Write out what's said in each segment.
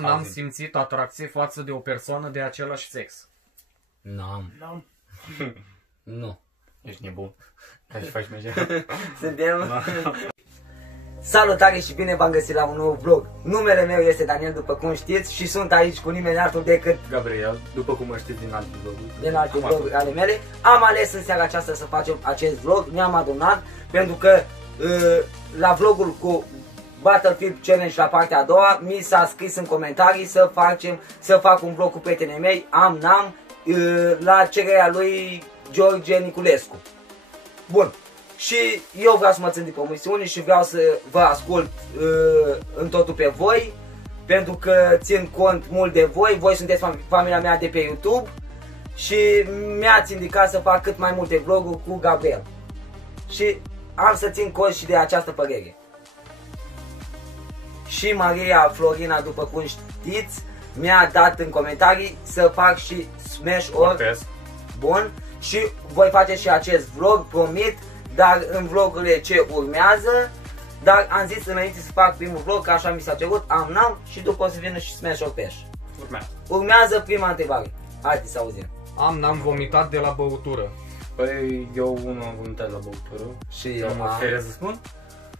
N-am simțit atracție față de o persoană de același sex. N-am. Nu. Ești nebun. Ca și faci mergea. Suntem? Salutare și bine v-am găsit la un nou vlog. Numele meu este Daniel, după cum știți, și sunt aici cu nimeni altul decât Gabriel, după cum mă știți din alte vloguri. Din alte vloguri ale mele. Am ales în seara aceasta să facem acest vlog, ne-am adunat, pentru că la vlogul cu Battlefield Challenge la partea a doua, mi s-a scris în comentarii să fac un vlog cu prietenii mei, N-am, la cererea lui George Niculescu. Bun. Și eu vreau să mă țin de promisiuni și vreau să vă ascult în totul pe voi, pentru că țin cont mult de voi, voi sunteți familia mea de pe YouTube și mi-ați indicat să fac cât mai multe vloguri cu Gabriel. Și am să țin cont și de această părere. Și Maria Florina, după cum știți, mi-a dat în comentarii să fac și Smash Or. Bun. Și voi face și acest vlog, promit, dar în vlogurile ce urmează. Dar am zis înainte să fac primul vlog, că așa mi s-a cerut, N-am și după o să vină și Smash Or Pesh. Urmează prima întrebare. Haideți să auzim. N-am vomitat de la băutură. Păi eu unul am vomitat la băutură. Și eu mă feresc să spun?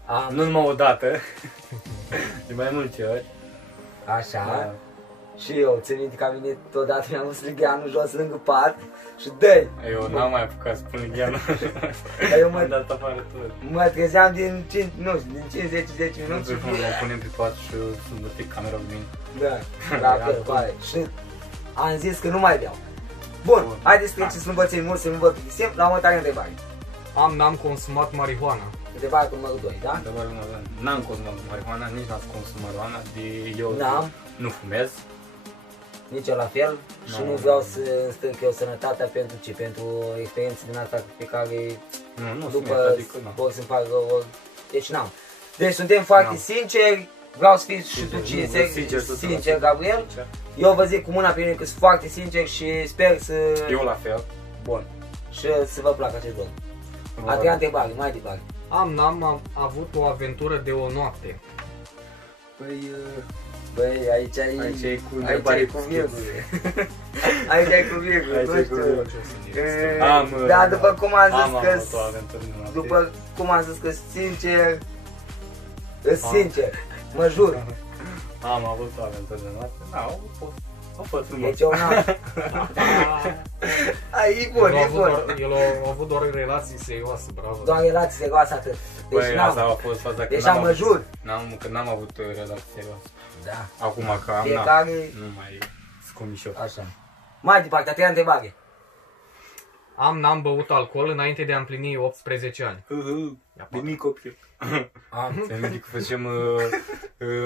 Am. Nu numai o dată. De mai multe ori. Așa. Da. Și eu țin minte că am venit odată, mi-am pus ligheanul jos lângă pat și dă-i. Eu n-am mai apucat să pun ligheanul. Eu m-am dat afară tot. Mă trezeam din 5, nu știu, din 5-10 minute. Nu mă punem pe pat și să bătec camera cu mine. Da, la fel, pare. Și am zis că nu mai beau. Bun, haideți să treceți, să nu vă țin mult, să nu vă plictisim, la următoarea întrebare. N-am consumat marihuana. Întrebarea cu numărul 2, da? N-am consumat marihuana, nici n-am consumat marihuana, eu nu fumez. Nici eu la fel și nu vreau să strâng eu sănătatea pentru ce? Pentru experiențe din asta pe care după ori să-mi fac rău, deci n-am. Deci suntem foarte sinceri, vreau să fiți și tu sincer, Gabriel. Eu vă zic cu mâna pe mine că sunt foarte sincer și sper să... Eu la fel. Bun. Și să vă placă acest vlog. A treia întrebare, mai departe. N-am avut o aventură de o noapte. Băi, aici e cu întrebare cu virgule. Aici e cu virgule, nu știu. Dar după cum am zis că sincer, mă jur. Am avut o aventură de noapte, a fost frumos. Deci eu n-am. E bun, e bun. El a avut doar relații serioase, bravo. Doar relații serioase atât. Deci asta a fost faza că deci mă jur. Că n-am avut relații serioase. Da. Acum că am, nu mai scomișor. Așa. Mai departe, a treia întrebare. N-am băut alcool înainte de a împlini 18 ani. De mic copil. Ți-am amintit că făceam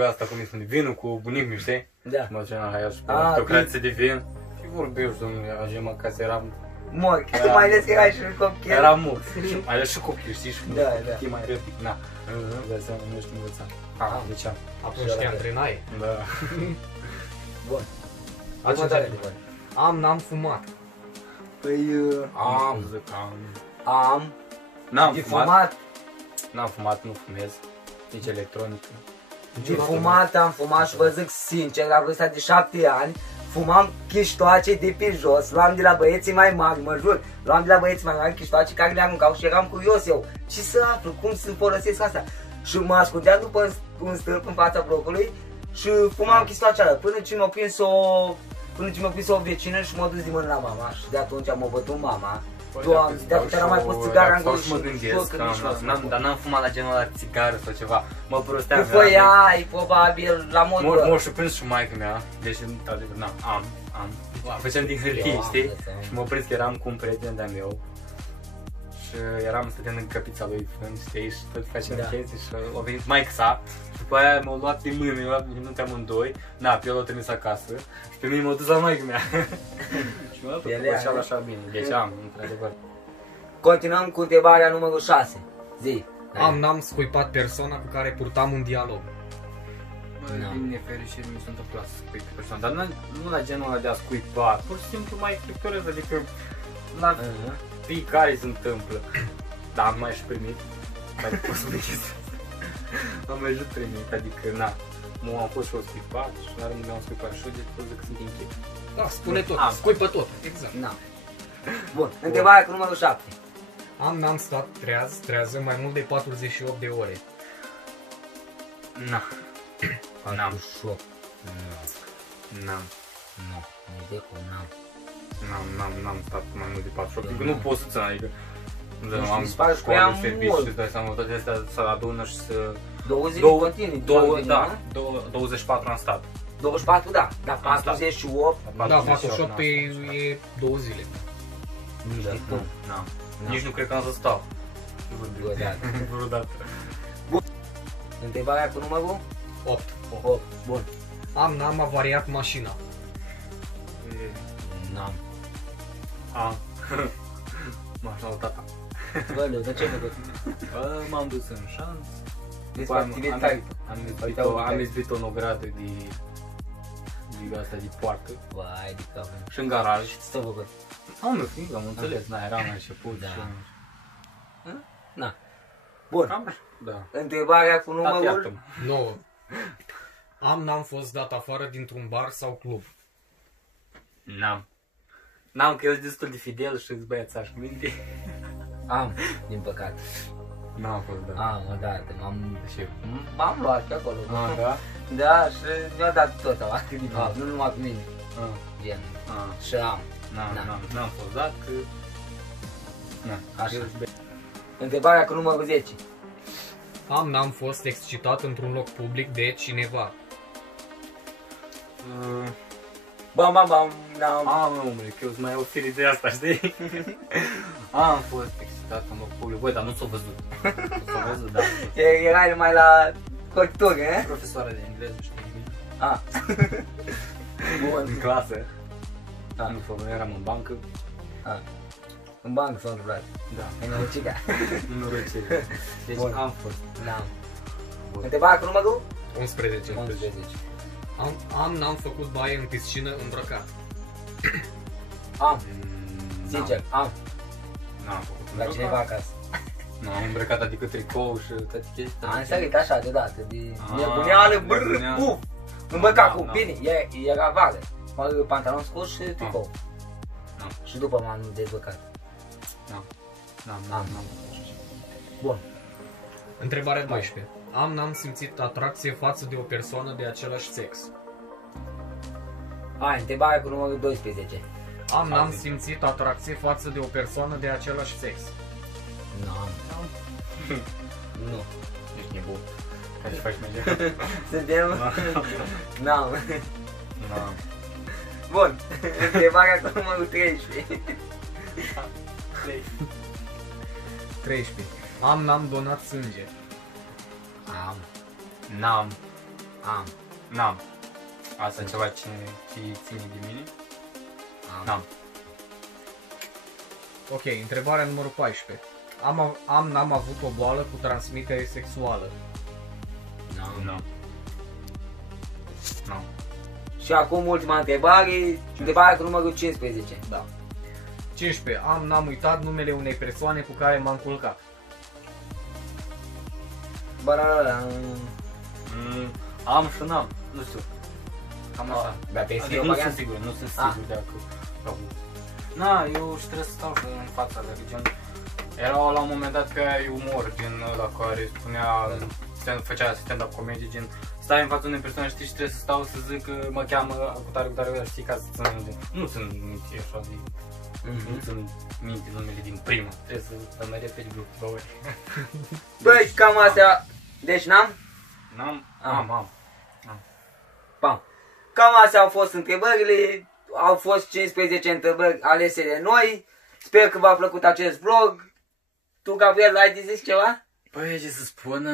asta, cum îi spune, vinul cu bunicul, știi? Da. Mă duceam la aia și o creație de vin. Și vorbești, domnule, ajungem acasă, eram... Mor, mai ales că erai și copil. Eram mort. Era și copil, știi? Și da. mai repede. Na, dai seama, nu știu învăța. Deci am. Atunci te antrenai? Da. Bun. N-am fumat. Păi, N-am fumat. N-am fumat, nu fumez. Nici electronică. De fumat am fumat și vă zic sincer, la vârsta de 7 ani, fumam chiștoace de pe jos, luam de la băieții mai mari, mă jur, luam de la băieții mai mari chiștoace care le aruncau și eram curios eu, ce să aflu, cum să folosesc asta. Și mă ascundeam după un stâlp în fața blocului și fumam chiștoacea alea, până ce mi-a prins o vecină și m-a dus de mână la mama și de atunci am bătut mama. Doamne, de atunci era mai pus țigară în gură și mă gândesc dar n-am fumat la genul ăla țigară sau ceva, mă prosteam. Cu ai, probabil, la modul m-a surprins și maică mea, deci într-adevăr, am. Făceam din hârtie, știi? Și m-a prins că eram cu un prieten de-a meu. Și stăteam în căpița lui Fân, știi? Și tot facem chestii și a venit maică sa. Și după aia m-a luat din mână, m-a luat din amândoi. Pe el l-a trimis acasă. Și pe mine m-a dus la maică mea. Și m-a făcut așa bine, deci am, într-adevăr. Continuăm cu întrebarea numărul 6. Zi. N-am scuipat persoana cu care purtam un dialog. Din nefericire mi s-a întâmplat să scuip pe persoană, dar nu la genul ăla de a scuipa, pur și simplu mai pictorez, adică la fiecare se întâmplă. Dar am mai și primit, mai pot să chestia. Am mai și primit, adică am fost și o scuipat și la rândul meu am scuipat și eu, deci pot zic că sunt închei. Da, spune tot, Am. scuipă tot, exact. Na. Bun, întrebarea cu numărul 7. N-am stat trează mai mult de 48 de ore. Na. N-am. Șoc. N-am. Nu, nu de cum, n-am. N-am stat mai mult de 48, adică nu pot să țin, adică Deci am mi se pare că școală, am serviciu mult. și îți dai seama, toate astea să adună și să... 20 Două- continui. Da, 24 am stat. 24, da, dar Am stat. 48, Da, 48 e 2 zile. nici Da, de cum. n-am. Da. Nici nu cred că am să stau. Vreodată. Vreodată. Întrebarea cu numărul 8. 8. Bun. N-am avariat mașina. N-am. Am. M-aș lua tata. Bă, Leu, de ce ai făcut? M-am dus în șanț. Deci După activitate. am izbit-o în ogradă de asta de poartă Vai, de capul. și în garaj. Ce ți-a făcut? Nu știu, am înțeles, na, eram la început Da. și... Na. Bun. Cam, da. Întrebarea cu Tati, numărul iartă-mă. 9. N-am fost dat afară dintr-un bar sau club. N-am, că eu sunt destul de fidel și îți băiețași cu minte. am, din păcate. N-am fost, da. Am, odată, Și... m-am luat pe acolo. da? Da, și mi-a dat tot ăla, din Ah. nu numai cu mine. Gen. Și am. N-am fost dat, că... Așa. Eu sunt băieț. Întrebarea cu numărul 10. N-am fost excitat într-un loc public de cineva. Bam, bam, bam, n-am. Omule, că eu sunt mai ofilit de asta, știi? Am fost excitat în loc public. Băi, dar nu s-o văzut. Nu s-o văzut, da. Erai numai la cotitură, eh? Profesoara de engleză, știi? Ah. Bun. În clasă. Ah. Nu s-o eram în bancă. Ah. În bancă s-a întâmplat. Da. În Năucica. Nu reușesc. Deci Bun. am fost. N-am. Bun. Întrebarea cu numărul 11. 11. N-am făcut baie în piscină îmbrăcat. Am. Sincer, am. N-am făcut La cineva acasă. N-am îmbrăcat, adică tricou și toate chestii. Am sărit așa deodată, de Ah, nebuneală, nebuneală. buf! Îmbrăcat cu, Da. bine, era vară. Pantalon scurs și tricou. Da. Și după m-am dezbrăcat. N-am. Bun. Întrebarea 12. N-am simțit atracție față de o persoană de același sex. Hai, întrebarea cu numărul 12. N-am simțit atracție față de o persoană de același sex. N-am. Nu. Ești nebun. Ca și faci merge. Suntem? N-am. N-am. Bun. Întrebarea cu numărul 13. 13. N-am donat sânge. Am. N-am. Asta e ceva ce ține de mine? N-am. Ok, întrebarea numărul 14. N-am avut o boală cu transmitere sexuală. N-am. Și acum ultima întrebare. Întrebarea cu numărul 15. Da. 15. N-am uitat numele unei persoane cu care m-am culcat. Barara. Am și n-am. Nu știu. Cam așa. Dar te Adică nu sunt sigur, nu sunt sigur dacă au. Na, eu și trebuie să stau și în fața de gen. Era la un moment dat că ai umor, gen ăla care spunea, făcea stand-up comedy, gen stai în fața unei persoane, știi, și trebuie să stau să zic că mă cheamă cu tare, știi, ca să țin, nu țin minte așa de, nu țin minte numele din prima, trebuie să mai repede vreo câteva ori. Băi, cam astea. Deci n-am? Am. Pam. Cam astea au fost întrebările. Au fost 15 întrebări alese de noi. Sper că v-a plăcut acest vlog. Tu, Gabriel, ai de zis ceva? Păi, ce să spun,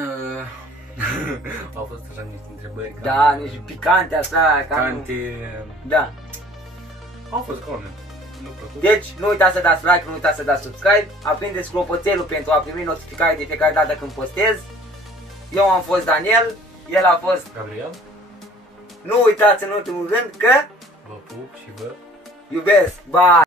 au fost așa niște întrebări. Da, niște picante așa. Picante. Da. Au fost calme. Nu plăcut. Deci, nu uitați să dați like, nu uitați să dați subscribe. Aprindeți clopoțelul pentru a primi notificare de fiecare dată când postez. Eu am fost Daniel, el a fost... Gabriel, Nu uitați în ultimul rând că vă pup și vă iubesc. Bye!